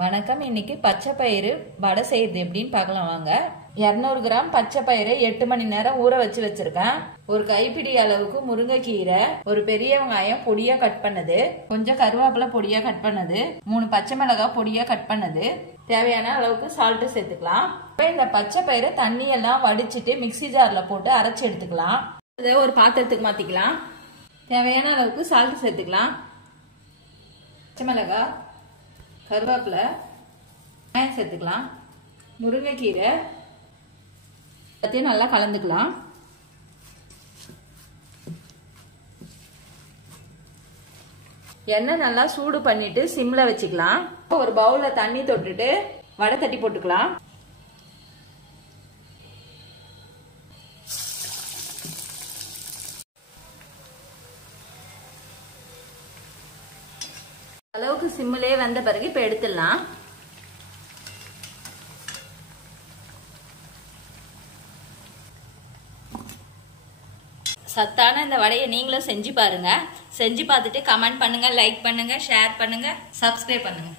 வணக்கம். இன்னைக்கு பச்சை பயிறு வடை செய்யுது எப்படின்னு பார்க்கலாம் வாங்க. 200 கிராம் பச்சை பயிறு 8 மணி நேரம் ஊற வச்சிருக்கேன். ஒரு கைப்பிடி அளவுக்கு முருங்கைக்கீரை, ஒரு பெரிய வெங்காயம் பொடியா கட் பண்ணது, கொஞ்சம் கருவேப்பிலை பொடியா கட் பண்ணது, 3 பச்சை மிளகாய் பொடியா கட் பண்ணது, தேவையான அளவுக்கு சால்ட் சேர்த்துக்கலாம். இப்போ இந்த பச்சை பயிறு தண்ணி எல்லாம் வடிச்சிட்டு மிக்சி ஜார்ல போட்டு அரைச்சி எடுத்துக்கலாம். இதை ஒரு பாத்திரத்துக்கு மாத்திக்கலாம். தேவையான அளவுக்கு சால்ட் சேர்த்துக்கலாம். பச்சை மிளகாய், கருவேப்பிலை, வெங்காயம் சேர்த்துக்கலாம். முருங்கைக்கீரை எல்லாத்தையும் நல்லா கலந்துக்கலாம். எண்ணெய் நல்லா சூடு பண்ணிட்டு சிம்ல வச்சுக்கலாம். ஒரு பவுல்ல தண்ணி தொட்டுட்டு வடை தட்டி போட்டுக்கலாம். அளவுக்கு சிம்மிலே வந்த பிறகு இப்ப எடுத்துடலாம். சத்தான இந்த வடையை நீங்களும் செஞ்சு பாருங்க. செஞ்சு பார்த்துட்டு கமெண்ட் பண்ணுங்க, லைக் பண்ணுங்க, ஷேர் பண்ணுங்க, சப்ஸ்கிரைப் பண்ணுங்க.